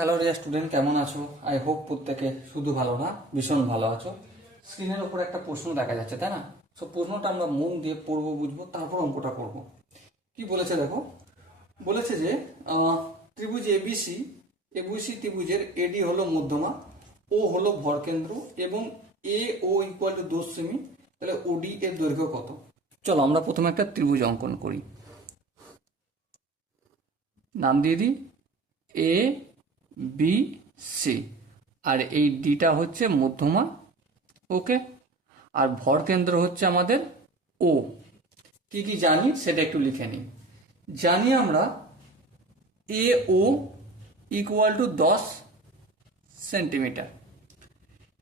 Hello Riya student, কেমন আছো? I hope প্রত্যেকে শুধু ভালো না, ভীষণ ভালো আছো। স্ক্রিনের উপর একটা প্রশ্ন দেখা যাচ্ছে, তাই না? সো প্রশ্নটা আমরা মন দিয়ে পড়বো, বুঝবো, তারপর অঙ্কটা করব। কি বলেছে দেখো, বলেছে যে ত্রিভুজ এবিসি এবিসি ত্রিভুজের এডি হলো মধ্যমা, ও হলো ভরকেন্দ্র এবং এ ও ইকুয়াল টু 10 সেমি। তাহলে ওডি এর দৈর্ঘ্য কত? চলো আমরা প্রথমে একটা ত্রিভুজ অঙ্কন করি। নাম দিয়ে দিই এ বি সি, আর এই ডিটা হচ্ছে মধ্যমা। ওকে, আর ভরকেন্দ্র হচ্ছে আমাদের ও। কি কি জানি সেটা একটু লিখে নিই। জানি আমরা এ ও ইকুয়াল টু 10 সেন্টিমিটার।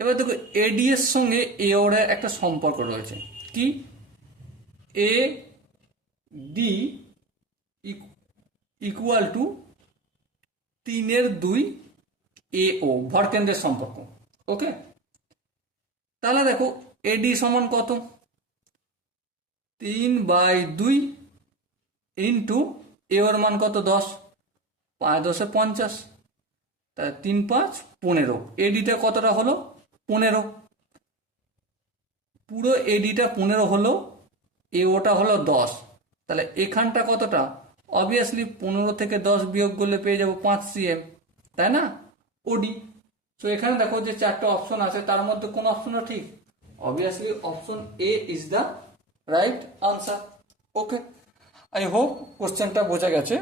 এবার দেখো এডি এর সঙ্গে এ ওর একটা সম্পর্ক রয়েছে। কি? এ ডি ইকুয়াল টু 3/2 এ ও, ভরকেন্দ্রের সম্পর্ক। ওকে, তাহলে দেখো এডি সমান কত? 3/2 ইন্টু এ ওর মান কত? 10, 5 10 50, তাহলে 3 5 15। এডিটা কতটা হলো? 15। পুরো এডিটা 15 হলো, এ ওটা হলো 10। তাহলে এখানটা কতটা? অবভিয়াসলি 15 থেকে 10 বিয়োগ করলে পেয়ে যাবো 5 cm, তাই না? ওডি। তো এখানে দেখো যে 4টা অপশন আছে, তার মধ্যে কোন অপশনটা ঠিক? Obviously option A is the right answer. Okay, I hope কোশ্চেনটা বোঝা গেছে।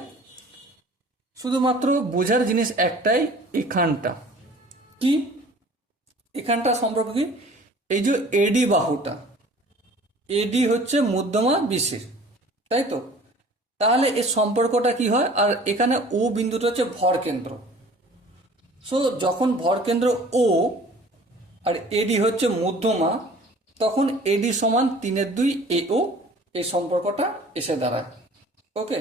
শুধুমাত্র বোঝার জিনিস একটাই, এখানটা কি, এখানটা সম্পর্ক কি? এই যে এডি বাহুটা, এডি হচ্ছে মধ্যমা বিসির, তাই তো? তাহলে এর সম্পর্কটা কি হয়? আর এখানে ও বিন্দুটা হচ্ছে ভরকেন্দ্র। সো যখন ভরকেন্দ্র ও আর এডি হচ্ছে মধ্যমা, তখন এডি সমান 3/2 এ ও, এই সম্পর্কটা এসে দাঁড়ায়। ওকে,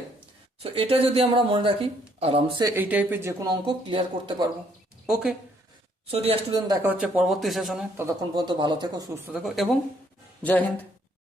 সো এটা যদি আমরা মনে রাখি, আরামসে এই টাইপের যে কোনো অঙ্ক ক্লিয়ার করতে পারবো। ওকে, সো ডিয়ার স্টুডেন্ট, দেখা হচ্ছে পরবর্তী সেশনে। ততক্ষণ পর্যন্ত ভালো থেকো, সুস্থ থেকো এবং জয় হিন্দ।